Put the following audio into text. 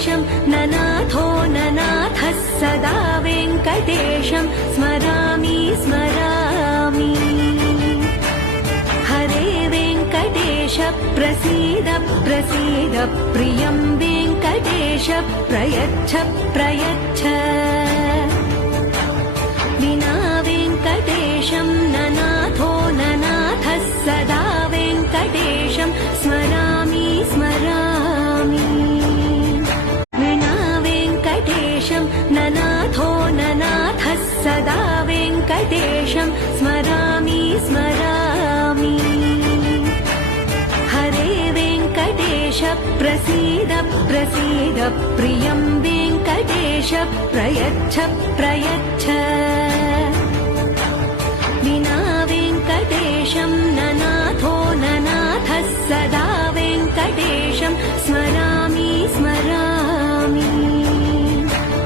वेङ्कटेशं ननाथो ननाथः सदा वेङ्कटेशं स्मरामि स्मरामि। हरे वेङ्कटेश प्रसीद प्रसीद प्रियं वेङ्कटेश प्रयच्छ प्रयच्छ। विना वेङ्कटेशं ननाथो ननाथः सदा वेङ्कटेशं स्मरामि स्मरामि। विना वेङ्कटेशं ननाथो ननाथः सदा वेङ्कटेशं स्मरामि स्मरामि। हरे वेङ्कटेश प्रसीद प्रसीद प्रियं वेङ्कटेश प्रयच्छ प्रयच्छ। विना वेङ्कटेशं